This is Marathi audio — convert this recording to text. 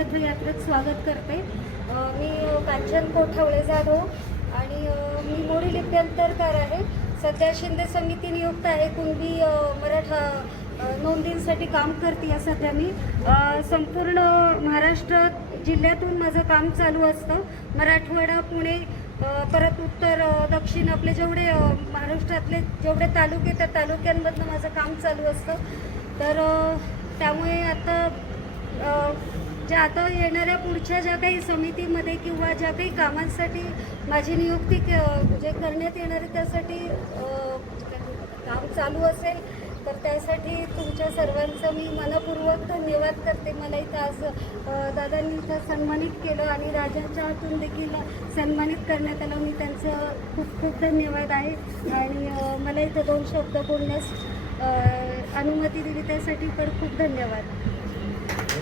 रथयात्रेत स्वागत करते. मी कांचन कोठावळे जाधव आणि मी मोरी लिप्यंतरकार आहे. सध्या शिंदे समिती नियुक्त आहे. कुणबी मराठा नोंदींसाठी काम करते सध्या मी. संपूर्ण महाराष्ट्र जिल्ह्यातून माझं काम चालू असतं. मराठवाडा पुणे परत उत्तर दक्षिण आपले जेवढे महाराष्ट्रातले जेवढे तालुके त्या तालुक्यांमधनं माझं काम चालू असतं. तर त्यामुळे आता ज्या आता येणाऱ्या पुढच्या ज्या काही समितीमध्ये किंवा ज्या काही कामांसाठी माझी नियुक्ती जे करण्यात येणार आहे त्यासाठी काम चालू असेल तर त्यासाठी तुमच्या सर्वांचं मी मनपूर्वक धन्यवाद करते. मला इथं आज दादांनी इथं सन्मानित केलं आणि राजांच्या हातून देखील सन्मानित करण्यात आलं. मी त्यांचं खूप खूप धन्यवाद आहे. आणि मला इथं दोन शब्द बोलण्यास अनुमती दिली त्यासाठी पण खूप धन्यवाद.